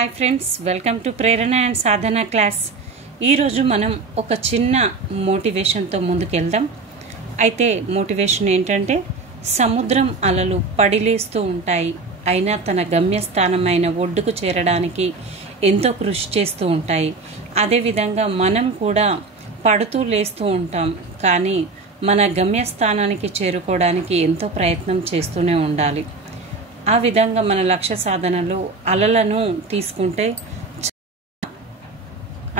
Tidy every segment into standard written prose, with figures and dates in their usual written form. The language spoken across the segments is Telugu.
Hi friends, welcome to Prerana and Sadhana class. ఈరోజు మనం ఒక చిన్న మోటివేషన్తో ముందుకెళ్దాం. అయితే మోటివేషన్ ఏంటంటే, సముద్రం అలలు పడిలేస్తూ ఉంటాయి, అయినా తన గమ్యస్థానమైన ఒడ్డుకు చేరడానికి ఎంతో కృషి చేస్తూ ఉంటాయి. అదేవిధంగా మనం కూడా పడుతూ లేస్తూ ఉంటాం, కానీ మన గమ్యస్థానానికి చేరుకోవడానికి ఎంతో ప్రయత్నం చేస్తూనే ఉండాలి. ఆ విధంగా మన లక్ష్య సాధనలో అలలను తీసుకుంటే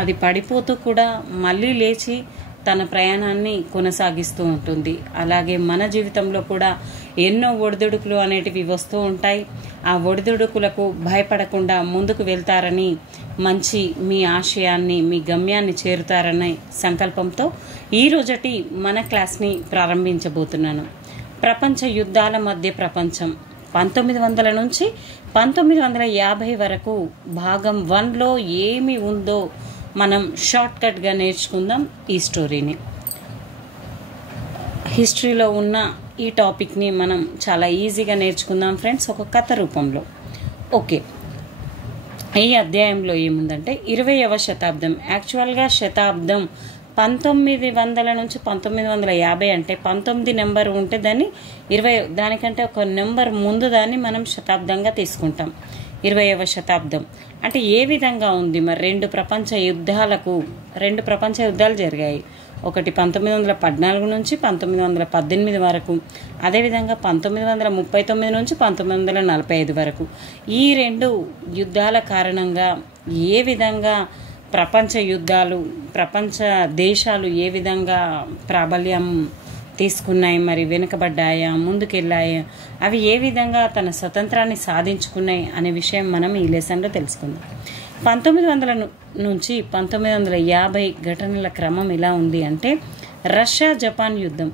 అది పడిపోతూ కూడా మళ్ళీ లేచి తన ప్రయాణాన్ని కొనసాగిస్తూ ఉంటుంది. అలాగే మన జీవితంలో కూడా ఎన్నో ఒడిదుడుకులు అనేటివి వస్తూ ఉంటాయి. ఆ ఒడిదుడుకులకు భయపడకుండా ముందుకు వెళ్తారని, మంచి మీ ఆశయాన్ని, మీ గమ్యాన్ని చేరుతారనే సంకల్పంతో ఈరోజటి మన క్లాస్ని ప్రారంభించబోతున్నాను. ప్రపంచ యుద్ధాల మధ్య ప్రపంచం 1900 నుంచి 1950 వరకు భాగం 1లో ఏమి ఉందో మనం షార్ట్కట్గా నేర్చుకుందాం ఈ స్టోరీని. హిస్టరీలో ఉన్న ఈ టాపిక్ని మనం చాలా ఈజీగా నేర్చుకుందాం ఫ్రెండ్స్, ఒక కథ రూపంలో. ఓకే, ఈ అధ్యాయంలో ఏముందంటే 20వ శతాబ్దం. యాక్చువల్గా శతాబ్దం 1900 నుంచి 1950 అంటే 19 నెంబర్ ఉంటే దాన్ని 20, దానికంటే ఒక నెంబర్ ముందు దాన్ని మనం శతాబ్దంగా తీసుకుంటాం. 20వ శతాబ్దం అంటే ఏ విధంగా ఉంది మరి? రెండు ప్రపంచ యుద్ధాలు జరిగాయి. ఒకటి 1914 నుంచి 1918 వరకు, అదేవిధంగా 1939 నుంచి 1945 వరకు. ఈ రెండు యుద్ధాల కారణంగా ఏ విధంగా ప్రపంచ యుద్ధాలు, ప్రపంచ దేశాలు ఏ విధంగా ప్రాబల్యం తీసుకున్నాయి, మరి వెనుకబడ్డాయా, ముందుకెళ్ళాయా, అవి ఏ విధంగా తన స్వతంత్రాన్ని సాధించుకున్నాయి అనే విషయం మనం ఈ లెసన్లో తెలుసుకుందాం. 1900 నుంచి 1950 ఘటనల క్రమం ఎలా ఉంది అంటే, రష్యా జపాన్ యుద్ధం.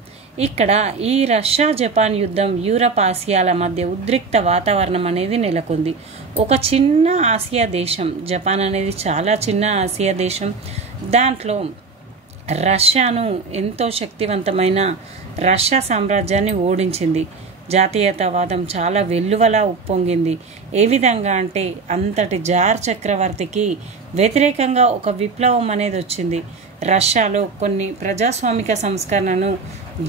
ఇక్కడ ఈ రష్యా జపాన్ యుద్ధం యూరప్ ఆసియాల మధ్య ఉద్రిక్త వాతావరణం అనేది నెలకొంది. ఒక చిన్న ఆసియా దేశం, జపాన్ అనేది చాలా చిన్న ఆసియా దేశం, దాంట్లో రష్యాను ఎంతో శక్తివంతమైన రష్యా సామ్రాజ్యాన్ని ఓడించింది. జాతీయతావాదం చాలా వెల్లువలా ఉప్పొంగింది. ఏ విధంగా అంటే, అంతటి జార్ చక్రవర్తికి వ్యతిరేకంగా ఒక విప్లవం అనేది వచ్చింది. రష్యాలో కొన్ని ప్రజాస్వామిక సంస్కరణను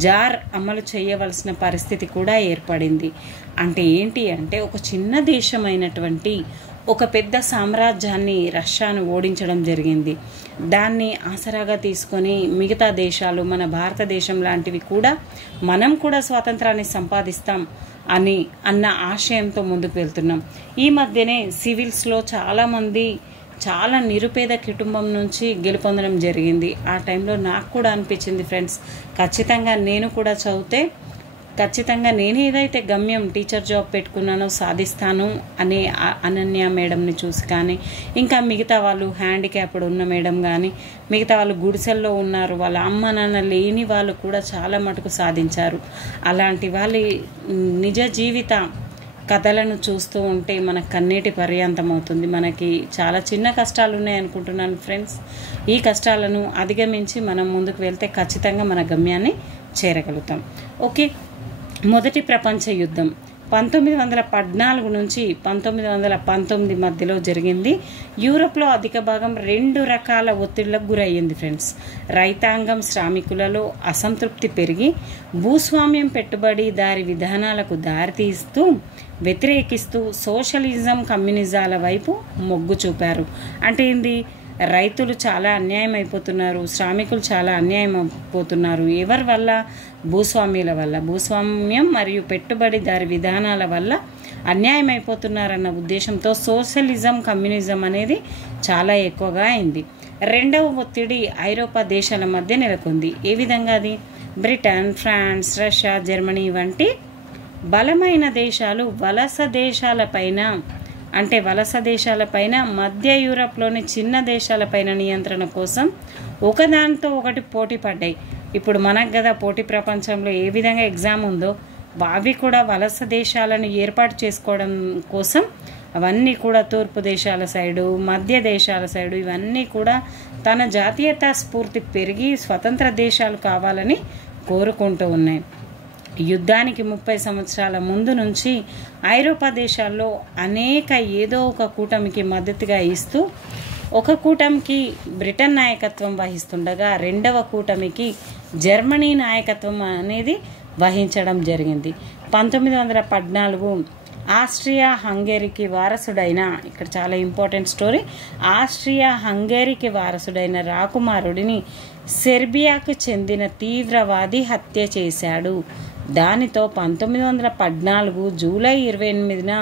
జార్ అమలు చేయవలసిన పరిస్థితి కూడా ఏర్పడింది. అంటే ఏంటి అంటే, ఒక చిన్న దేశమైనటువంటి ఒక పెద్ద సామ్రాజ్యాన్ని రష్యాను ఓడించడం జరిగింది. దాన్ని ఆసరాగా తీసుకొని మిగతా దేశాలు, మన భారతదేశం లాంటివి కూడా మనం కూడా స్వాతంత్రాన్ని సంపాదిస్తాం అన్న ఆశయంతో ముందుకు వెళ్తున్నాం. ఈ మధ్యనే సివిల్స్లో చాలామంది చాలా నిరుపేద కుటుంబం నుంచి గెలుపొందడం జరిగింది. ఆ టైంలో నాకు కూడా అనిపించింది ఫ్రెండ్స్, ఖచ్చితంగా నేను కూడా చదివితే ఖచ్చితంగా నేను ఏదైతే గమ్యం టీచర్ జాబ్ పెట్టుకున్నానో సాధిస్తాను అనే అనన్య మేడంని చూసి కానీ, ఇంకా మిగతా వాళ్ళు హ్యాండిక్యాప్డ్ ఉన్న మేడం కానీ, మిగతా వాళ్ళు గుడిసెల్లో ఉన్నారు, వాళ్ళ అమ్మ నాన్న లేని వాళ్ళు కూడా చాలా మటుకు సాధించారు. అలాంటి వాళ్ళ నిజ జీవిత కథలను చూస్తూ ఉంటే మన కన్నీటి పర్యంతం అవుతుంది. మనకి చాలా చిన్న కష్టాలు ఉన్నాయి అనుకుంటున్నాను ఫ్రెండ్స్. ఈ కష్టాలను అధిగమించి మనం ముందుకు వెళ్తే ఖచ్చితంగా మన గమ్యాన్ని చేరగలుగుతాం. ఓకే, మొదటి ప్రపంచ యుద్ధం 1914 నుంచి 1919 మధ్యలో జరిగింది. యూరప్లో అధిక భాగం 2 రకాల ఒత్తిళ్లకు గురయ్యింది ఫ్రెండ్స్. రైతాంగం, శ్రామికులలో అసంతృప్తి పెరిగి భూస్వామ్యం పెట్టుబడిదారి విధానాలకు దారితీస్తూ వ్యతిరేకిస్తూ సోషలిజం, కమ్యూనిజాల వైపు మొగ్గు చూపారు. అంటే ఏంది? రైతులు చాలా అన్యాయం అయిపోతున్నారు, శ్రామికులు చాలా అన్యాయం అయిపోతున్నారు. ఎవరి వల్ల? భూస్వామ్యుల వల్ల. భూస్వామ్యం మరియు పెట్టుబడిదారి విధానాల వల్ల అన్యాయం అయిపోతున్నారన్న ఉద్దేశంతో సోషలిజం, కమ్యూనిజం అనేది చాలా ఎక్కువగా అయింది. రెండవ ఒత్తిడి ఐరోపా దేశాల మధ్య నెలకొంది. ఏ విధంగా అది? బ్రిటన్, ఫ్రాన్స్, రష్యా, జర్మనీ వంటి బలమైన దేశాలు వలస దేశాలపైన మధ్య యూరప్లోని చిన్న దేశాలపైన నియంత్రణ కోసం ఒకదానితో ఒకటి పోటీ పడ్డాయి. ఇప్పుడు మనకు కదా పోటీ ప్రపంచంలో ఏ విధంగా ఎగ్జామ్ ఉందో, అవి కూడా వలస దేశాలను ఏర్పాటు చేసుకోవడం కోసం అవన్నీ కూడా తూర్పు దేశాల సైడు, మధ్య దేశాల సైడు, ఇవన్నీ కూడా తన జాతీయతా స్ఫూర్తి పెరిగి స్వతంత్ర దేశాలు కావాలని కోరుకుంటూ ఉన్నాయి. యుద్ధానికి 30 సంవత్సరాల ముందు నుంచి ఐరోపా దేశాల్లో అనేక ఏదో ఒక కూటమికి మద్దతుగా ఇస్తూ ఒక కూటమికి బ్రిటన్ నాయకత్వం వహిస్తుండగా రెండవ కూటమికి జర్మనీ నాయకత్వం అనేది వహించడం జరిగింది. 1914 ఆస్ట్రియా హంగేరీకి వారసుడైన, ఇక్కడ చాలా ఇంపార్టెంట్ స్టోరీ, ఆస్ట్రియా హంగేరీకి వారసుడైన రాకుమారుడిని సెర్బియాకు చెందిన తీవ్రవాది హత్య చేశాడు. దానితో 1914 జూలై 28న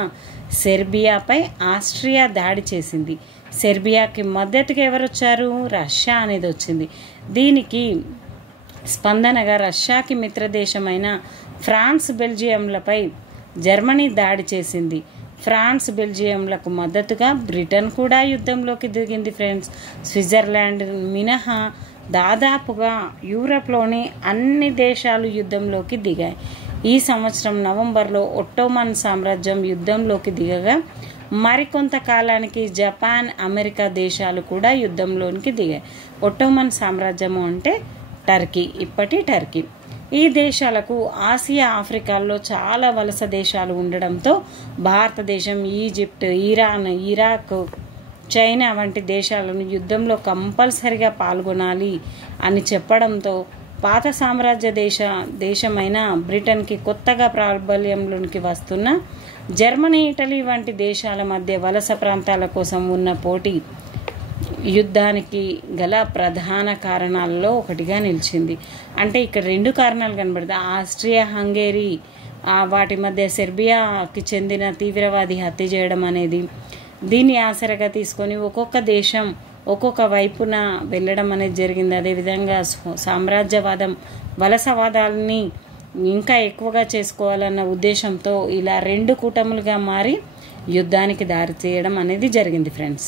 సెర్బియాపై ఆస్ట్రియా దాడి చేసింది. సెర్బియాకి మద్దతుగా ఎవరు వచ్చారు? రష్యా అనేది వచ్చింది. దీనికి స్పందనగా రష్యాకి మిత్రదేశమైన ఫ్రాన్స్, బెల్జియంలపై జర్మనీ దాడి చేసింది. ఫ్రాన్స్, బెల్జియంలకు మద్దతుగా బ్రిటన్ కూడా యుద్ధంలోకి దిగింది ఫ్రెండ్స్. స్విట్జర్లాండ్ మినహా దాదాపుగా యూరప్లోని అన్ని దేశాలు యుద్ధంలోకి దిగాయి. ఈ సంవత్సరం నవంబర్లో ఒట్టోమన్ సామ్రాజ్యం యుద్ధంలోకి దిగగా మరికొంత కాలానికి జపాన్, అమెరికా దేశాలు కూడా యుద్ధంలోనికి దిగాయి. ఒట్టోమన్ సామ్రాజ్యము అంటే టర్కీ, ఇప్పటి టర్కీ. ఈ దేశాలకు ఆసియా, ఆఫ్రికాల్లో చాలా వలస దేశాలు ఉండడంతో భారతదేశం, ఈజిప్ట్, ఇరాన్, ఇరాక్, చైనా వంటి దేశాలను యుద్ధంలో కంపల్సరిగా పాల్గొనాలి అని చెప్పడంతో పాత సామ్రాజ్య దేశమైన బ్రిటన్కి కొత్తగా ప్రాబల్యంలోనికి వస్తున్న జర్మనీ, ఇటలీ వంటి దేశాల మధ్య వలస ప్రాంతాల కోసం ఉన్న పోటీ యుద్ధానికి గల ప్రధాన కారణాలలో ఒకటిగా నిలిచింది. అంటే ఇక్కడ 2 కారణాలు కనబడతాయి. ఆస్ట్రియా హంగేరీ వాటి మధ్య సెర్బియాకి చెందిన తీవ్రవాది హత్య చేయడం అనేది, దీన్ని ఆసరగా తీసుకొని ఒక్కొక్క దేశం ఒక్కొక్క వైపున వెళ్ళడం అనేది జరిగింది. అదేవిధంగా సామ్రాజ్యవాదం, వలసవాదాలని ఇంకా ఎక్కువగా చేసుకోవాలన్న ఉద్దేశంతో ఇలా 2 కూటములుగా మారి యుద్ధానికి దారి తీయడం అనేది జరిగింది ఫ్రెండ్స్.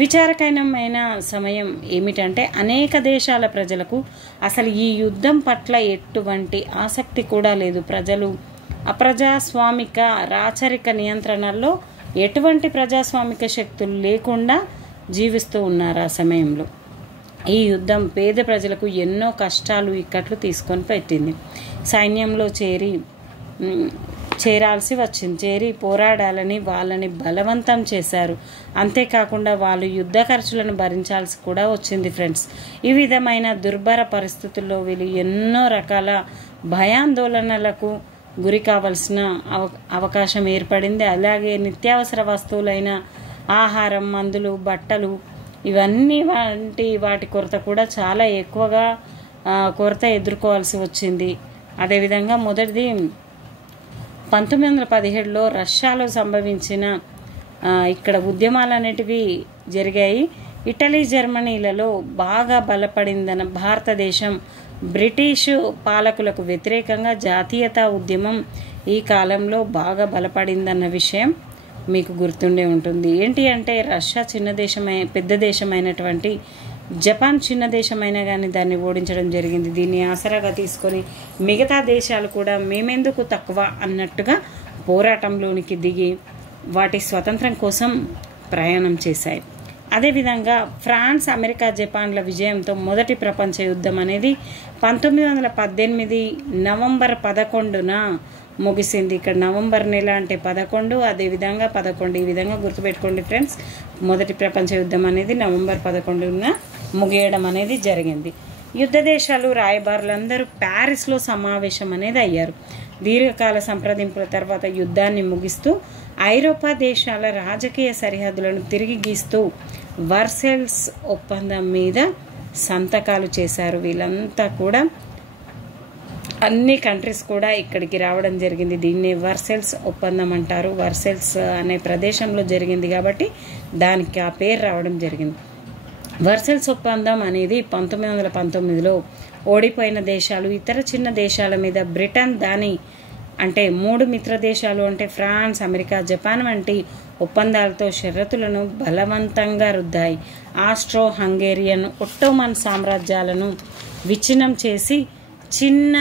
విచారకరమైన సమయం ఏమిటంటే అనేక దేశాల ప్రజలకు అసలు ఈ యుద్ధం పట్ల ఎటువంటి ఆసక్తి కూడా లేదు. ప్రజలు అప్రజాస్వామిక రాచరిక నియంత్రణల్లో ఎటువంటి ప్రజాస్వామిక శక్తులు లేకుండా జీవిస్తూ ఉన్నారు. ఆ సమయంలో ఈ యుద్ధం పేద ప్రజలకు ఎన్నో కష్టాలు, ఇక్కట్లు తీసుకొని పెట్టింది. సైన్యంలో చేరాల్సి వచ్చింది. చేరి పోరాడాలని వాళ్ళని బలవంతం చేశారు. అంతేకాకుండా వాళ్ళు యుద్ధ ఖర్చులను భరించాల్సి కూడా వచ్చింది ఫ్రెండ్స్. ఈ విధమైన దుర్భర పరిస్థితుల్లో వీళ్ళు ఎన్నో రకాల భయాందోళనలకు గురి కావాల్సిన అవకాశం ఏర్పడింది. అలాగే నిత్యావసర వస్తువులైన ఆహారం, మందులు, బట్టలు ఇవన్నీ వాటి కొరత కూడా చాలా ఎక్కువగా కొరత ఎదుర్కోవాల్సి వచ్చింది. అదేవిధంగా మొదటిది 1917లో రష్యాలో సంభవించిన ఇక్కడ ఉద్యమాలు అనేటివి జరిగాయి. ఇటలీ, జర్మనీలలో బాగా బలపడిందన్న భారతదేశం బ్రిటిష్ పాలకులకు వ్యతిరేకంగా జాతీయతా ఉద్యమం ఈ కాలంలో బాగా బలపడిందన్న విషయం మీకు గుర్తుండే ఉంటుంది. ఏంటి అంటే రష్యా పెద్ద దేశమైనటువంటి జపాన్ చిన్న దేశమైనా కానీ దాన్ని ఓడించడం జరిగింది. దీన్ని ఆసరాగా తీసుకొని మిగతా దేశాలు కూడా మేమెందుకు తక్కువ అన్నట్టుగా పోరాటంలోనికి దిగి వాటి స్వతంత్రం కోసం ప్రయాణం చేశాయి. అదేవిధంగా ఫ్రాన్స్, అమెరికా, జపాన్ల విజయంతో మొదటి ప్రపంచ యుద్ధం అనేది 1918 నవంబర్ 11న ముగిసింది. ఇక్కడ నవంబర్ నెల అంటే 11, అదేవిధంగా 11 ఈ విధంగా గుర్తుపెట్టుకోండి ఫ్రెండ్స్. మొదటి ప్రపంచ యుద్ధం అనేది నవంబర్ 11న ముగియడం అనేది జరిగింది. యుద్ధ దేశాలు, రాయబారులందరూ ప్యారిస్లో సమావేశం అనేది అయ్యారు. దీర్ఘకాల సంప్రదింపుల తర్వాత యుద్ధాన్ని ముగిస్తూ ఐరోపా దేశాల రాజకీయ సరిహద్దులను తిరిగి గీస్తూ వర్సెల్స్ ఒప్పందం మీద సంతకాలు చేశారు. వీళ్ళంతా కూడా అన్ని కంట్రీస్ కూడా ఇక్కడికి రావడం జరిగింది. దీన్ని వర్సెల్స్ ఒప్పందం అంటారు. వర్సెల్స్ అనే ప్రదేశంలో జరిగింది కాబట్టి దానికి ఆ పేరు రావడం జరిగింది. వర్సెల్స్ ఒప్పందం అనేది 1919లో ఓడిపోయిన దేశాలు, ఇతర చిన్న దేశాల మీద బ్రిటన్ దాని అంటే 3 మిత్ర దేశాలు అంటే ఫ్రాన్స్, అమెరికా, జపాన్ వంటి ఒప్పందాలతో షరతులను బలవంతంగా రుద్దాయి. ఆస్ట్రో హంగేరియన్, ఒట్టోమన్ సామ్రాజ్యాలను విచ్ఛిన్నం చేసి చిన్న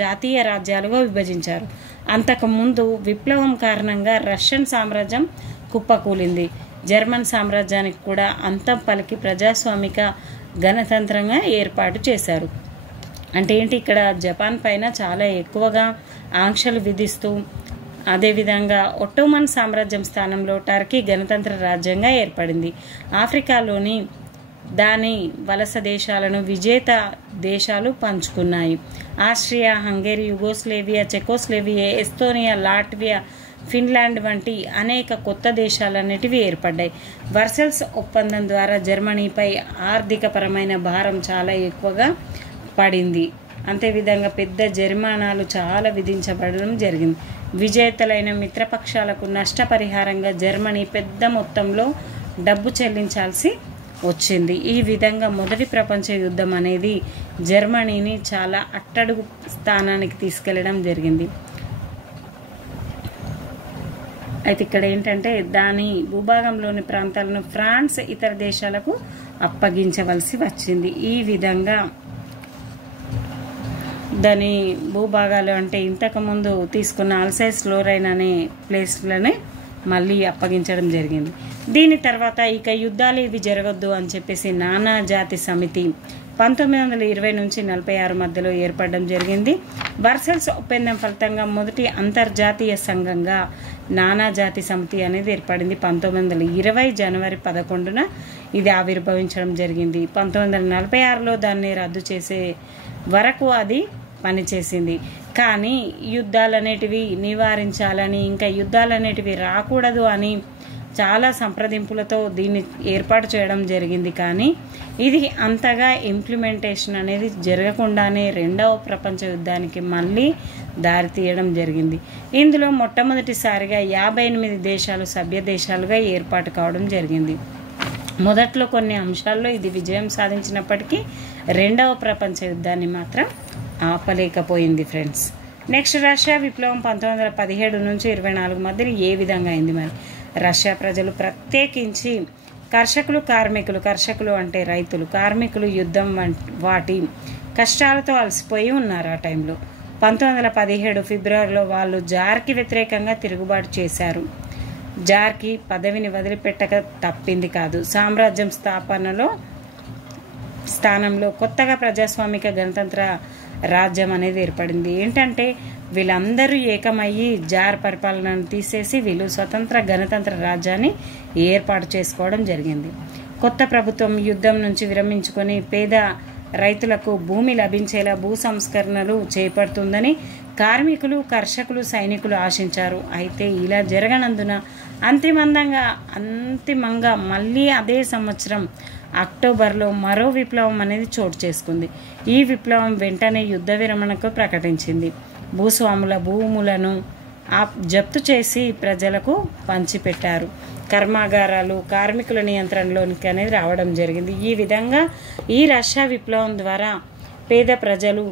జాతీయ రాజ్యాలుగా విభజించారు. అంతకుముందు విప్లవం కారణంగా రష్యన్ సామ్రాజ్యం కుప్పకూలింది. జర్మన్ సామ్రాజ్యానికి కూడా అంతం పలికి ప్రజాస్వామిక గణతంత్రంగా ఏర్పాటు చేశారు. అంటే ఏంటి, ఇక్కడ జపాన్ పైన చాలా ఎక్కువగా ఆంక్షలు విధిస్తూ, అదేవిధంగా ఒట్టోమన్ సామ్రాజ్యం స్థానంలో టర్కీ గణతంత్ర రాజ్యంగా ఏర్పడింది. ఆఫ్రికాలోని దాని వలస దేశాలను విజేత దేశాలు పంచుకున్నాయి. Austria, Hungary, Yugoslavia, Czechoslovakia, Estonia, Latvia, Finland వంటి అనేక కొత్త దేశాలన్నిటివి ఏర్పడ్డాయి. వర్సల్స్ ఒప్పందం ద్వారా జర్మనీపై ఆర్థికపరమైన భారం చాలా ఎక్కువగా పడింది. అంతేవిధంగా పెద్ద జరిమానాలు చాలా విధించబడడం జరిగింది. విజేతలైన మిత్రపక్షాలకు నష్టపరిహారంగా జర్మనీ పెద్ద మొత్తంలో డబ్బు చెల్లించాల్సి వచ్చింది. ఈ విధంగా మొదటి ప్రపంచ యుద్ధం అనేది జర్మనీని చాలా అట్టడుగు స్థానానికి తీసుకెళ్లడం జరిగింది. అయితే ఇక్కడ ఏంటంటే దాని భూభాగంలోని ప్రాంతాలను ఫ్రాన్స్ ఇతర దేశాలకు అప్పగించవలసి వచ్చింది. ఈ విధంగా దాని భూభాగాలు అంటే ఇంతకుముందు తీసుకున్న అల్సైస్ లోరైన్ అనే ప్లేస్లనే మళ్ళీ అప్పగించడం జరిగింది. దీని తర్వాత ఇక యుద్ధాలు ఇవి జరగొద్దు అని చెప్పేసి నానా జాతి సమితి 1920 నుంచి 46 మధ్యలో ఏర్పడడం జరిగింది. వర్సల్స్ ఒప్పందం ఫలితంగా మొదటి అంతర్జాతీయ సంఘంగా నానా జాతి సమితి అనేది ఏర్పడింది. 1920 జనవరి 11న ఇది ఆవిర్భవించడం జరిగింది. 1946లో దాన్ని రద్దు చేసే వరకు అది పనిచేసింది. కానీ యుద్ధాలు అనేటివి నివారించాలని, ఇంకా యుద్ధాలు అనేటివి రాకూడదు అని చాలా సంప్రదింపులతో దీన్ని ఏర్పాటు చేయడం జరిగింది. కానీ ఇది అంతగా ఇంప్లిమెంటేషన్ అనేది జరగకుండానే రెండవ ప్రపంచ యుద్ధానికి మళ్ళీ దారితీయడం జరిగింది. ఇందులో మొట్టమొదటిసారిగా 58 దేశాలు సభ్య దేశాలుగా ఏర్పాటు కావడం జరిగింది. మొదట్లో కొన్ని అంశాల్లో ఇది విజయం సాధించినప్పటికీ రెండవ ప్రపంచ యుద్ధాన్ని మాత్రం ఆపలేకపోయింది ఫ్రెండ్స్. నెక్స్ట్ రష్యా విప్లవం 1917 నుంచి 24 మధ్యలో ఏ విధంగా అయింది? మరి రష్యా ప్రజలు ప్రత్యేకించి కర్షకులు అంటే రైతులు, కార్మికులు యుద్ధం వాటి కష్టాలతో అలసిపోయి ఉన్నారు. ఆ టైంలో 1917 ఫిబ్రవరిలో వాళ్ళు జార్కి వ్యతిరేకంగా తిరుగుబాటు చేశారు. జార్కి పదవిని వదిలిపెట్టక తప్పింది కాదు. సామ్రాజ్యం స్థానంలో కొత్తగా ప్రజాస్వామిక గణతంత్ర రాజ్యం అనేది ఏర్పడింది. ఏంటంటే వీళ్ళందరూ ఏకమయ్యి జార్ పరిపాలనను తీసేసి వీళ్ళు స్వతంత్ర గణతంత్ర రాజ్యాన్ని ఏర్పాటు చేసుకోవడం జరిగింది. కొత్త ప్రభుత్వం యుద్ధం నుంచి విరమించుకొని పేద రైతులకు భూమి లభించేలా భూ సంస్కరణలు చేపడుతుందని కార్మికులు, కర్షకులు, సైనికులు ఆశించారు. అయితే ఇలా జరగనందున అంతిమంగా మళ్ళీ అదే సంవత్సరం అక్టోబర్లో మరో విప్లవం అనేది చోటు చేసుకుంది. ఈ విప్లవం వెంటనే యుద్ధ విరమణకు ప్రకటించింది. భూస్వాముల భూములను జప్తు చేసి ప్రజలకు పంచిపెట్టారు. కర్మాగారాలు కార్మికుల నియంత్రణలోనికి అనేది రావడం జరిగింది. ఈ విధంగా ఈ రష్యా విప్లవం ద్వారా పేద ప్రజలు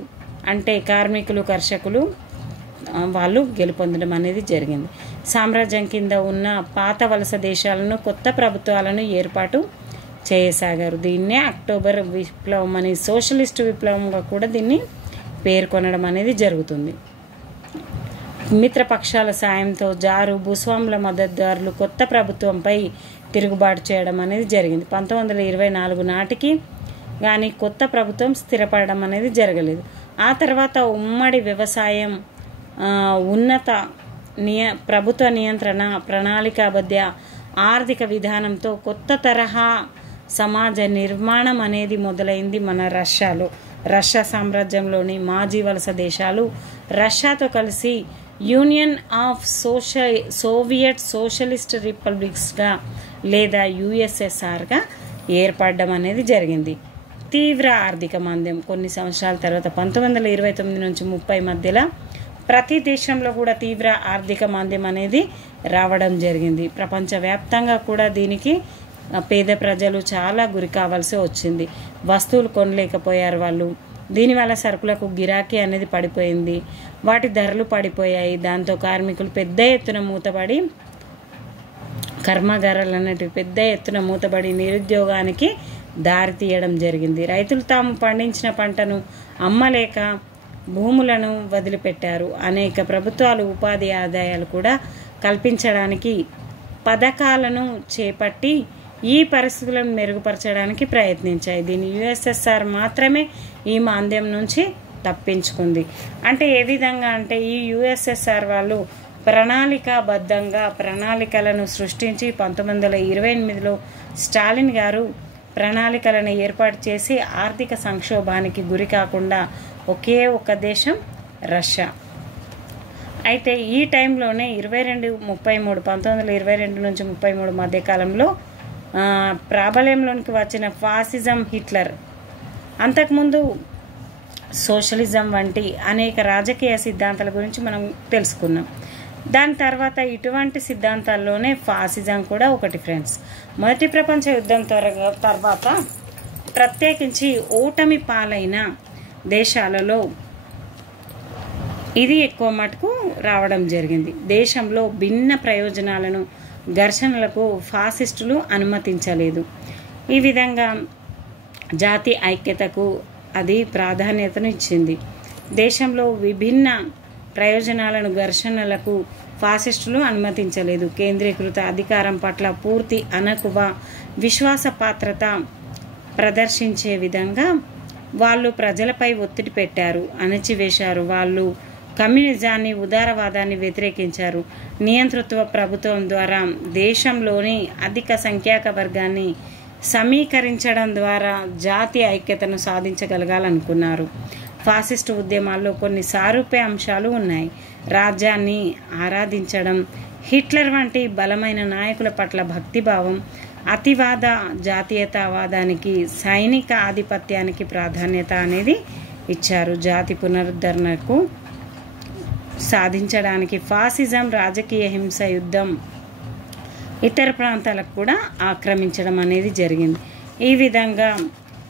అంటే కార్మికులు, కర్షకులు వాళ్ళు గెలుపొందడం అనేది జరిగింది. సామ్రాజ్యం కింద ఉన్న పాత వలస దేశాలను కొత్త ప్రభుత్వాలను ఏర్పాటు చేయసాగారు. దీన్నే అక్టోబర్ విప్లవం అని, సోషలిస్టు విప్లవంగా కూడా దీన్ని పేర్కొనడం అనేది జరుగుతుంది. మిత్రపక్షాల సాయంతో జారు, భూస్వాముల మద్దతుదారులు కొత్త ప్రభుత్వంపై తిరుగుబాటు చేయడం అనేది జరిగింది. 1924 నాటికి కానీ కొత్త ప్రభుత్వం స్థిరపడడం అనేది జరగలేదు. ఆ తర్వాత ఉమ్మడి వ్యవసాయం, ఉన్నత ప్రభుత్వ నియంత్రణ, ప్రణాళికాబద్ధ ఆర్థిక విధానంతో కొత్త తరహా సమాజ నిర్మాణం అనేది మొదలైంది మన రష్యాలో. రష్యా సామ్రాజ్యంలోని మాజీ వలస దేశాలు రష్యాతో కలిసి యూనియన్ ఆఫ్ సోవియట్ సోషలిస్ట్ రిపబ్లిక్స్గా లేదా యుఎస్ఎస్ఆర్గా ఏర్పడడం అనేది జరిగింది. తీవ్ర ఆర్థిక మాంద్యం కొన్ని సంవత్సరాల తర్వాత 1929 నుంచి 30 మధ్యలో ప్రతి దేశంలో కూడా తీవ్ర ఆర్థిక మాంద్యం అనేది రావడం జరిగింది. ప్రపంచవ్యాప్తంగా కూడా దీనికి పేద ప్రజలు చాలా గురి కావాల్సి వచ్చింది. వస్తువులు కొనలేకపోయారు వాళ్ళు. దీనివల్ల సరుకులకు గిరాకీ అనేది పడిపోయింది, వాటి ధరలు పడిపోయాయి. దాంతో కార్మికులు పెద్ద ఎత్తున మూతబడి, కర్మాగారాలు అనేటివి పెద్ద ఎత్తున మూతబడి నిరుద్యోగానికి దారి తీయడం జరిగింది. రైతులు తాము పండించిన పంటను అమ్మలేక భూములను వదిలిపెట్టారు. అనేక ప్రభుత్వాలు ఉపాధి ఆదాయాలు కూడా కల్పించడానికి పథకాలను చేపట్టి ఈ పరిస్థితులను మెరుగుపరచడానికి ప్రయత్నించాయి. దీని యుఎస్ఎస్ఆర్ మాత్రమే ఈ మాంద్యం నుంచి తప్పించుకుంది. అంటే ఏ విధంగా అంటే ఈ యుఎస్ఎస్ఆర్ వాళ్ళు ప్రణాళికాబద్ధంగా ప్రణాళికలను సృష్టించి 1928లో స్టాలిన్ గారు ప్రణాళికలను ఏర్పాటు చేసి ఆర్థిక సంక్షోభానికి గురి కాకుండా ఒకే ఒక దేశం రష్యా. అయితే ఈ టైంలోనే 1922 నుంచి 33 మధ్య కాలంలో ప్రాబల్యంలోనికి వచ్చిన ఫాసిజం, హిట్లర్, అంతకుముందు సోషలిజం వంటి అనేక రాజకీయ సిద్ధాంతాల గురించి మనం తెలుసుకున్నాం. దాని తర్వాత ఇటువంటి సిద్ధాంతాల్లోనే ఫాసిజం కూడా ఒకటి ఫ్రెండ్స్. మొదటి ప్రపంచ యుద్ధం తర్వాత ప్రత్యేకించి ఓటమి పాలైన దేశాలలో ఇది ఎక్కువ మటుకు రావడం జరిగింది. దేశంలో భిన్న ప్రయోజనాలను, ఘర్షణలకు ఫాసిస్టులు అనుమతించలేదు. ఈ విధంగా జాతి ఐక్యతకు అది ప్రాధాన్యతను ఇచ్చింది. దేశంలో విభిన్న ప్రయోజనాలను, ఘర్షణలకు ఫాసిస్టులు అనుమతించలేదు. కేంద్రీకృత అధికారం పట్ల పూర్తి అణకువ, విశ్వాసపాత్రత ప్రదర్శించే విధంగా వాళ్ళు ప్రజలపై ఒత్తిడి పెట్టారు, అణచివేశారు. వాళ్ళు కమ్యూనిజాన్ని, ఉదారవాదాన్ని వ్యతిరేకించారు. నియంతృత్వ ప్రభుత్వం ద్వారా దేశంలోని అధిక సంఖ్యాక వర్గాన్ని సమీకరించడం ద్వారా జాతీయ ఐక్యతను సాధించగలగాలనుకున్నారు. ఫాసిస్టు ఉద్యమాల్లో కొన్ని సారూప్య అంశాలు ఉన్నాయి. రాజ్యాన్ని ఆరాధించడం, హిట్లర్ వంటి బలమైన నాయకుల పట్ల భక్తిభావం, అతివాద జాతీయతావాదానికి, సైనిక ఆధిపత్యానికి ప్రాధాన్యత అనేది ఇచ్చారు. జాతి పునరుద్ధరణకు సాధించడానికి ఫాసిజం రాజకీయ హింస, యుద్ధం, ఇతర ప్రాంతాలకు కూడా ఆక్రమించడం అనేది జరిగింది. ఈ విధంగా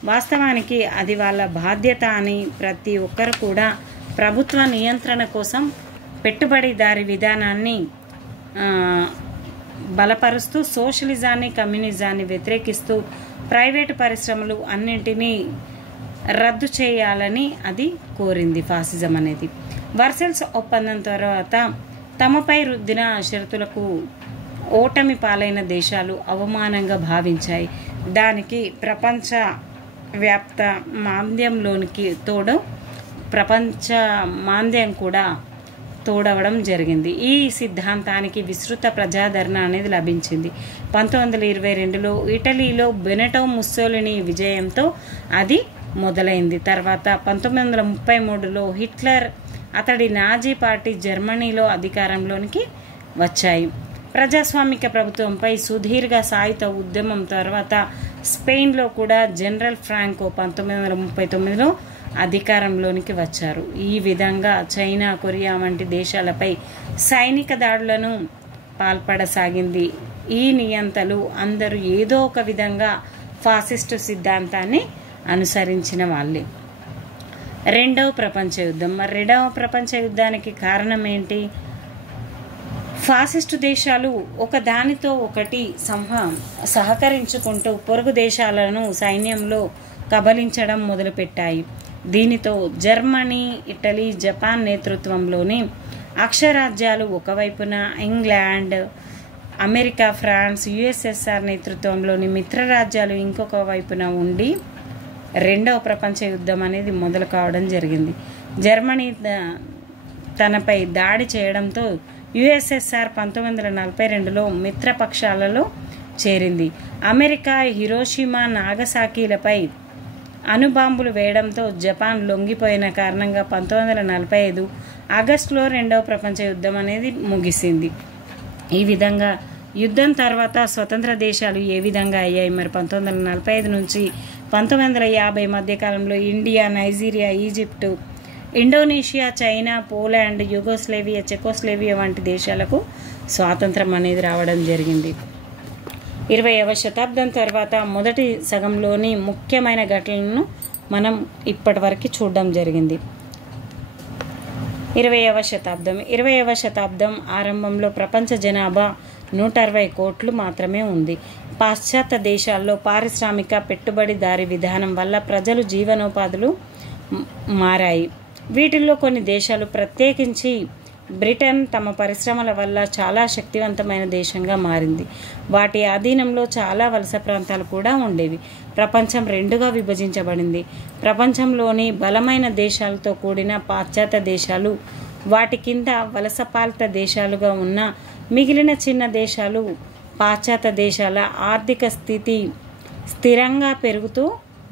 వాస్తవానికి అది వాళ్ళ బాధ్యత అని ప్రతి ఒక్కరు కూడా ప్రభుత్వ నియంత్రణ కోసం పెట్టుబడిదారీ విధానాన్ని బలపరుస్తూ సోషలిజాన్ని, కమ్యూనిజాన్ని వ్యతిరేకిస్తూ ప్రైవేటు పరిశ్రమలు అన్నింటినీ రద్దు చేయాలని అది కోరింది ఫాసిజం అనేది. వర్సెల్స్ ఒప్పందం తర్వాత తమపై రుద్దిన షరతులకు ఓటమి పాలైన దేశాలు అవమానంగా భావించాయి. దానికి ప్రపంచ వ్యాప్త మాంద్యంలోనికి తోడు ప్రపంచ మాంద్యం కూడా తోడవడం జరిగింది. ఈ సిద్ధాంతానికి విస్తృత ప్రజాదరణ అనేది లభించింది. 1922లో ఇటలీలో బెనెటో ముస్సోలిని విజయంతో అది మొదలైంది. తర్వాత 1933లో హిట్లర్, అతడి నాజీ పార్టీ జర్మనీలో అధికారంలోనికి వచ్చాయి. ప్రజాస్వామిక ప్రభుత్వంపై సుదీర్ఘ సాయుధ ఉద్యమం తర్వాత స్పెయిన్లో కూడా జనరల్ ఫ్రాంకో 1939లో అధికారంలోనికి వచ్చారు. ఈ విధంగా చైనా, కొరియా వంటి దేశాలపై సైనిక దాడులను పాల్పడసాగింది. ఈ నియంతలు అందరూ ఏదో ఒక విధంగా ఫాసిస్టు సిద్ధాంతాన్ని అనుసరించిన వాళ్ళే. రెండవ ప్రపంచ యుద్ధం. మరి రెండవ ప్రపంచ యుద్ధానికి కారణం ఏంటి? ఫాసిస్టు దేశాలు ఒకదానితో ఒకటి సహకరించుకుంటూ పొరుగు దేశాలను సైన్యంలో కబలించడం మొదలుపెట్టాయి. దీనితో జర్మనీ, ఇటలీ, జపాన్ నేతృత్వంలోని అక్షరాజ్యాలు ఒకవైపున, ఇంగ్లాండ్, అమెరికా, ఫ్రాన్స్, యుఎస్ఎస్ఆర్ నేతృత్వంలోని మిత్రరాజ్యాలు ఇంకొక వైపున ఉండి రెండవ ప్రపంచ యుద్ధం అనేది మొదలు కావడం జరిగింది. జర్మనీ తనపై దాడి చేయడంతో యుఎస్ఎస్ఆర్ 1942లో మిత్రపక్షాలలో చేరింది. అమెరికా హిరోషిమా, నాగసాకిలపై అణుబాంబులు వేయడంతో జపాన్ లొంగిపోయిన కారణంగా 1945 ఆగస్టులో రెండవ ప్రపంచ యుద్ధం అనేది ముగిసింది. ఈ విధంగా యుద్ధం తర్వాత స్వతంత్ర దేశాలు ఏ విధంగా అయ్యాయి? మరి 1945 నుంచి 1950 మధ్యకాలంలో India, Nigeria, Egypt, Indonesia, China, Poland, Yugoslavia, Czechoslovakia వంటి దేశాలకు స్వాతంత్రం అనేది రావడం జరిగింది. 20వ శతాబ్దం తర్వాత మొదటి సగంలోని ముఖ్యమైన ఘటనలను మనం ఇప్పటివరకు చూడడం జరిగింది. 20వ శతాబ్దం ఆరంభంలో ప్రపంచ జనాభా 160 కోట్లు మాత్రమే ఉంది. పాశ్చాత్య దేశాల్లో పారిశ్రామిక పెట్టుబడిదారీ విధానం వల్ల ప్రజలు జీవనోపాధులు మారాయి. వీటిల్లో కొన్ని దేశాలు, ప్రత్యేకించి బ్రిటన్, తమ పరిశ్రమల వల్ల చాలా శక్తివంతమైన దేశంగా మారింది. వాటి ఆధీనంలో చాలా వలస ప్రాంతాలు కూడా ఉండేవి. ప్రపంచం రెండుగా విభజించబడింది. ప్రపంచంలోని బలమైన దేశాలతో కూడిన పాశ్చాత్య దేశాలు, వాటి కింద వలసపాలిత దేశాలుగా ఉన్న మిగిలిన చిన్న దేశాలు. పాశ్చాత్య దేశాల ఆర్థిక స్థితి స్థిరంగా పెరుగుతూ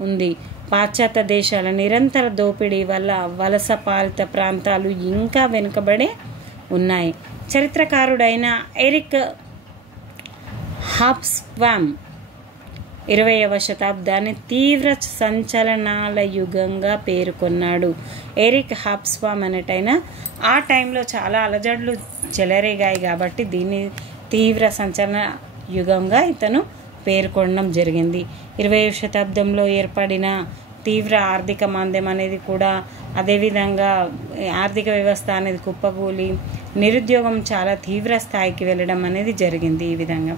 ఉంది. పాశ్చాత్య దేశాల నిరంతర దోపిడీ వల్ల వలసపాలిత ప్రాంతాలు ఇంకా వెనుకబడే ఉన్నాయి. చరిత్రకారుడైన ఎరిక్ హాబ్స్బామ్ 20వ శతాబ్దాన్ని తీవ్ర సంచలనాల యుగంగా పేర్కొన్నాడు. ఎరిక్ హాబ్స్బామ్ అనేటైనా ఆ టైంలో చాలా అలజడులు చెలరేగాయి కాబట్టి దీన్ని తీవ్ర సంచలన యుగంగా ఇతను పేర్కొనడం జరిగింది. 20వ శతాబ్దంలో ఏర్పడిన తీవ్ర ఆర్థిక మాంద్యం అనేది కూడా, అదేవిధంగా ఆర్థిక వ్యవస్థ అనేది కుప్పకూలి నిరుద్యోగం చాలా తీవ్ర స్థాయికి వెళ్ళడం అనేది జరిగింది. ఈ విధంగా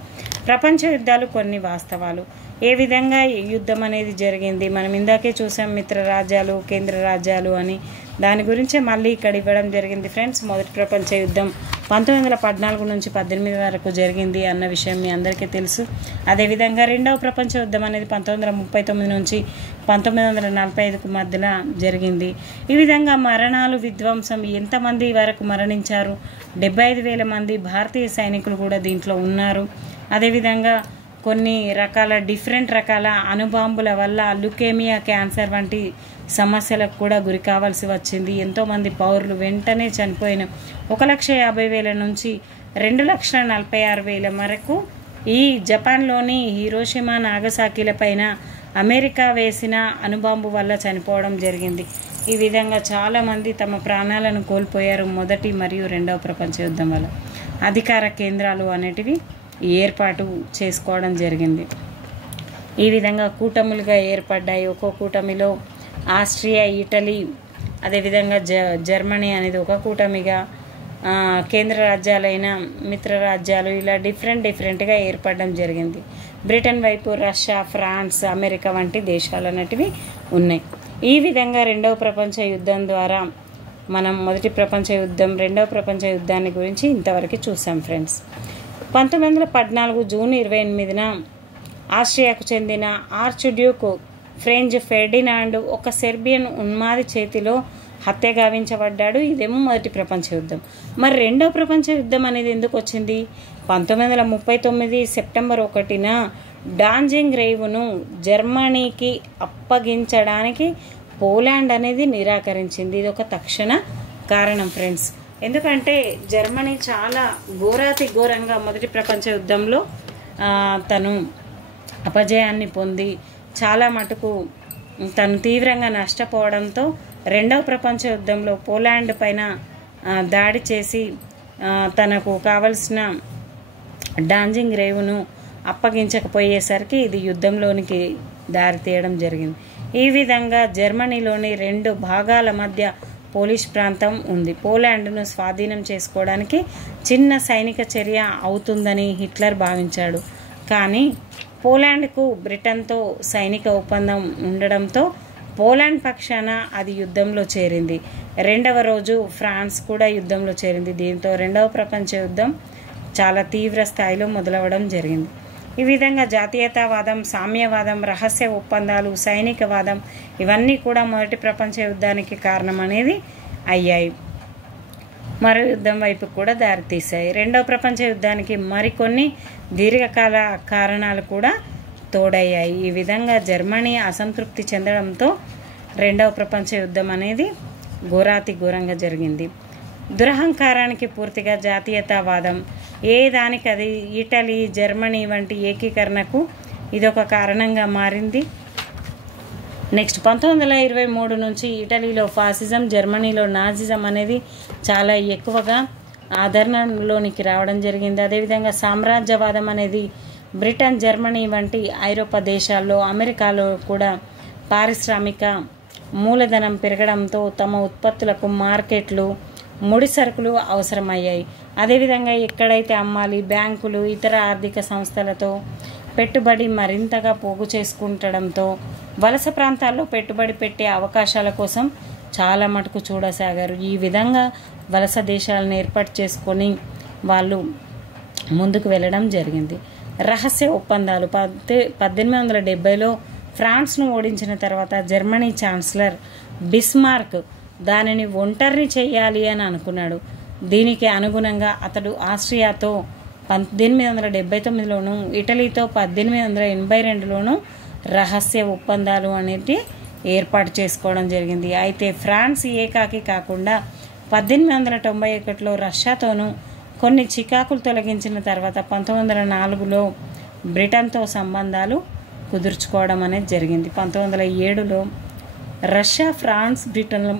ప్రపంచ యుద్ధాలు కొన్ని వాస్తవాలు. ఏ విధంగా యుద్ధం అనేది జరిగింది మనం ఇందాకే చూసాం, మిత్ర రాజ్యాలు కేంద్ర రాజ్యాలు అని. దాని గురించే మళ్ళీ ఇక్కడ ఇవ్వడం జరిగింది ఫ్రెండ్స్. మొదటి ప్రపంచ యుద్ధం 1914 నుంచి 18 వరకు జరిగింది అన్న విషయం మీ అందరికీ తెలుసు. అదేవిధంగా రెండవ ప్రపంచ యుద్ధం అనేది 1939 నుంచి 1945 మధ్యలో జరిగింది. ఈ విధంగా మరణాలు, విధ్వంసం, ఎంతమంది వరకు మరణించారు? 75,000 మంది భారతీయ సైనికులు కూడా దీంట్లో ఉన్నారు. అదేవిధంగా కొన్ని రకాల డిఫరెంట్ రకాల అణుబాంబుల వల్ల లుకేమియా, క్యాన్సర్ వంటి సమస్యలకు కూడా గురి కావాల్సి వచ్చింది. ఎంతోమంది పౌరులు వెంటనే చనిపోయిన 1,50,000 నుంచి 2,46,000 వరకు ఈ జపాన్లోని హిరోషిమా, నాగసాకిల పైన అమెరికా వేసిన అణుబాంబు వల్ల చనిపోవడం జరిగింది. ఈ విధంగా చాలామంది తమ ప్రాణాలను కోల్పోయారు మొదటి మరియు రెండవ ప్రపంచ యుద్ధం వల్ల. అధికార కేంద్రాలు అనేటివి ఏర్పాటు చేసుకోవడం జరిగింది. ఈ విధంగా కూటములుగా ఏర్పడ్డాయి. ఒక్కో కూటమిలో ఆస్ట్రియా, ఇటలీ, అదేవిధంగా జర్మనీ అనేది ఒక కూటమిగా, కేంద్ర రాజ్యాలైన మిత్ర రాజ్యాలు ఇలా డిఫరెంట్గా ఏర్పడడం జరిగింది. బ్రిటన్ వైపు రష్యా, ఫ్రాన్స్, అమెరికా వంటి దేశాలు అనేటివి ఉన్నాయి. ఈ విధంగా రెండవ ప్రపంచ యుద్ధం ద్వారా మనం మొదటి ప్రపంచ యుద్ధం, రెండవ ప్రపంచ యుద్ధాన్ని గురించి ఇంతవరకు చూసాం ఫ్రెండ్స్. 1914 జూన్ 28న ఆస్ట్రియాకు చెందిన ఆర్చ్ డ్యూక్ ఫ్రెంచ్ ఫెర్డినాండ్ ఒక సెర్బియన్ ఉన్మాది చేతిలో హత్య గావించబడ్డాడు. ఇదేమో మొదటి ప్రపంచ యుద్ధం. మరి రెండవ ప్రపంచ యుద్ధం అనేది ఎందుకు వచ్చింది? 1939 సెప్టెంబర్ 1న డాంజింగ్ రేవును జర్మనీకి అప్పగించడానికి పోలాండ్ అనేది నిరాకరించింది. ఇది ఒక తక్షణ కారణం ఫ్రెండ్స్. ఎందుకంటే జర్మనీ చాలా ఘోరంగా మొదటి ప్రపంచ యుద్ధంలో తను అపజయాన్ని పొంది చాలా మటుకు తను తీవ్రంగా నష్టపోవడంతో రెండవ ప్రపంచ యుద్ధంలో పోలాండ్ పైన దాడి చేసి తనకు కావలసిన డాంజింగ్ రేవును అప్పగించకపోయేసరికి ఇది యుద్ధంలోనికి దారితీయడం జరిగింది. ఈ విధంగా జర్మనీలోని రెండు భాగాల మధ్య పోలిష్ ప్రాంతం ఉంది. పోలాండ్ను స్వాధీనం చేసుకోవడానికి చిన్న సైనిక చర్య అవుతుందని హిట్లర్ భావించాడు. కానీ పోలాండ్కు బ్రిటన్తో సైనిక ఒప్పందం ఉండడంతో పోలాండ్ పక్షాన అది యుద్ధంలో చేరింది. రెండవ రోజు ఫ్రాన్స్ కూడా యుద్ధంలో చేరింది. దీంతో రెండవ ప్రపంచ యుద్ధం చాలా తీవ్ర స్థాయిలో మొదలవడం జరిగింది. ఈ విధంగా జాతీయతావాదం, సామ్యవాదం, రహస్య ఒప్పందాలు, సైనికవాదం ఇవన్నీ కూడా మొదటి ప్రపంచ యుద్ధానికి కారణం అనేది అయ్యాయి. మరో యుద్ధం వైపు కూడా దారితీశాయి. రెండవ ప్రపంచ యుద్ధానికి మరికొన్ని దీర్ఘకాల కారణాలు కూడా తోడయ్యాయి. ఈ విధంగా జర్మనీ అసంతృప్తి చెందడంతో రెండవ ప్రపంచ యుద్ధం అనేది ఘోరంగా జరిగింది. దురహంకారానికి పూర్తిగా జాతీయతావాదం ఏ దానికది ఇటలీ, జర్మనీ వంటి ఏకీకరణకు ఇదొక కారణంగా మారింది. నెక్స్ట్ 1923 నుంచి ఇటలీలో ఫాసిజం, జర్మనీలో నాజిజం అనేది చాలా ఎక్కువగా ఆదరణలోనికి రావడం జరిగింది. అదేవిధంగా సామ్రాజ్యవాదం అనేది బ్రిటన్, జర్మనీ వంటి ఐరోపా దేశాల్లో, అమెరికాలో కూడా పారిశ్రామిక మూలధనం పెరగడంతో తమ ఉత్పత్తులకు మార్కెట్లు, ముడి సరుకులు అవసరమయ్యాయి. అదేవిధంగా ఎక్కడైతే అమ్మాలి, బ్యాంకులు, ఇతర ఆర్థిక సంస్థలతో పెట్టుబడి మరింతగా పోగు చేసుకుంటడంతో వలస ప్రాంతాల్లో పెట్టుబడి పెట్టే అవకాశాల కోసం చాలా మటుకు చూడసాగారు. ఈ విధంగా వలస దేశాలను ఏర్పాటు చేసుకొని వాళ్ళు ముందుకు వెళ్ళడం జరిగింది. రహస్య ఒప్పందాలు 1870లో ఫ్రాన్స్ను ఓడించిన తర్వాత జర్మనీ ఛాన్సలర్ బిస్మార్క్ దానిని ఒంటరిని చేయాలి అని అనుకున్నాడు. దీనికి అనుగుణంగా అతడు ఆస్ట్రియాతో 1879లోను ఇటలీతో 1882లోను రహస్య ఒప్పందాలు అనేవి ఏర్పాటు చేసుకోవడం జరిగింది. అయితే ఫ్రాన్స్ ఏకాకి కాకుండా 1891లో రష్యాతోనూ కొన్ని చికాకులు తొలగించిన తర్వాత 1904లో బ్రిటన్తో సంబంధాలు కుదుర్చుకోవడం అనేది జరిగింది. 1907లో రష్యా, ఫ్రాన్స్, బ్రిటన్ల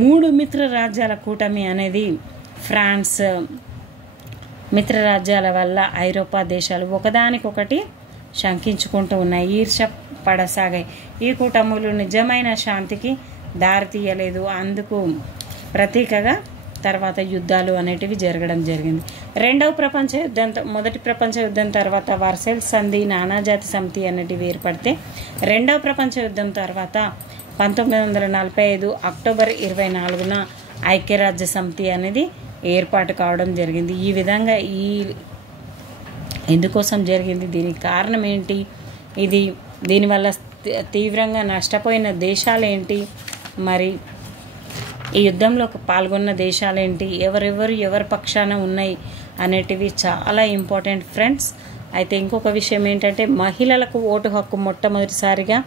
3 మిత్ర రాజ్యాల కూటమి అనేది ఫ్రాన్స్ మిత్రరాజ్యాల వల్ల ఐరోపా దేశాలు ఒకదానికొకటి శంకించుకుంటూ ఉన్నాయి, ఈర్ష్య పడసాగాయి. ఈ కూటములు నిజమైన శాంతికి దారితీయలేదు. అందుకు ప్రతీకగా తర్వాత యుద్ధాలు అనేటివి జరగడం జరిగింది. మొదటి ప్రపంచ యుద్ధం తర్వాత వర్సైల్ సంధి, నానాజాతి సమితి అనేటివి ఏర్పడితే రెండవ ప్రపంచ యుద్ధం తర్వాత 1945 అక్టోబర్ 24న ఐక్యరాజ్య సమితి అనేది ఏర్పాటు కావడం జరిగింది. ఈ విధంగా ఎందుకోసం జరిగింది, దీనికి కారణం ఏంటి, దీనివల్ల తీవ్రంగా నష్టపోయిన దేశాలేంటి, మరి ఈ యుద్ధంలో పాల్గొన్న దేశాలేంటి, ఎవరి పక్షాన ఉన్నాయి అనేటివి చాలా ఇంపార్టెంట్ ఫ్రెండ్స్. అయితే ఇంకొక విషయం ఏంటంటే మహిళలకు ఓటు హక్కు మొట్టమొదటిసారిగా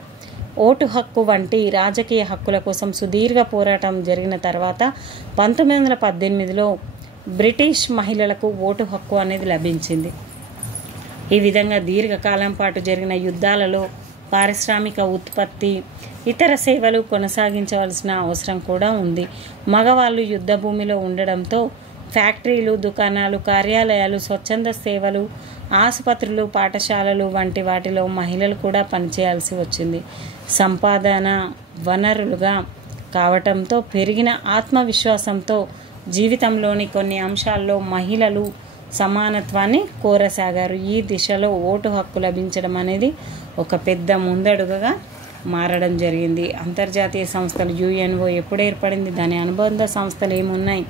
ఓటు హక్కు వంటి రాజకీయ హక్కుల కోసం సుదీర్ఘ పోరాటం జరిగిన తర్వాత 1918లో బ్రిటిష్ మహిళలకు ఓటు హక్కు అనేది లభించింది. ఈ విధంగా దీర్ఘకాలం పాటు జరిగిన యుద్ధాలలో పారిశ్రామిక ఉత్పత్తి, ఇతర సేవలు కొనసాగించవలసిన అవసరం కూడా ఉంది. మగవాళ్ళు యుద్ధ భూమిలో ఉండడంతో ఫ్యాక్టరీలు, దుకాణాలు, కార్యాలయాలు, స్వచ్ఛంద సేవలు, ఆసుపత్రులు, పాఠశాలలు వంటి వాటిలో మహిళలు కూడా పనిచేయాల్సి వచ్చింది. సంపాదన వనరులుగా కావటంతో పెరిగిన ఆత్మవిశ్వాసంతో జీవితంలోని కొన్ని అంశాల్లో మహిళలు సమానత్వాన్ని కోరసాగారు. ఈ దిశలో ఓటు హక్కు లభించడం అనేది ఒక పెద్ద ముందడుగుగా మారడం జరిగింది. అంతర్జాతీయ సంస్థలు యుఎన్ఓ ఎప్పుడు ఏర్పడింది, దాని అనుబంధ సంస్థలు ఏమున్నాయి,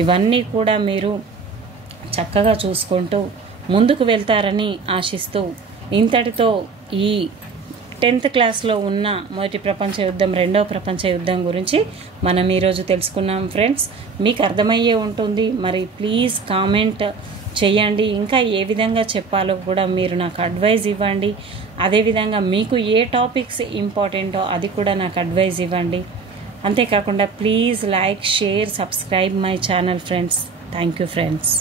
ఇవన్నీ కూడా మీరు చక్కగా చూసుకుంటూ ముందుకు వెళ్తారని ఆశిస్తూ ఇంతటితో ఈ 10th క్లాస్లో ఉన్న మొదటి ప్రపంచ యుద్ధం, రెండవ ప్రపంచ యుద్ధం గురించి మనం ఈరోజు తెలుసుకున్నాం ఫ్రెండ్స్. మీకు అర్థమయ్యే ఉంటుంది. మరి ప్లీజ్ కామెంట్ చేయండి. ఇంకా ఏ విధంగా చెప్పాలో కూడా మీరు నాకు అడ్వైజ్ ఇవ్వండి. అదేవిధంగా మీకు ఏ టాపిక్స్ ఇంపార్టెంటో అది కూడా నాకు అడ్వైజ్ ఇవ్వండి. అంతేకాకుండా please like, share, subscribe my channel friends. Thank you friends.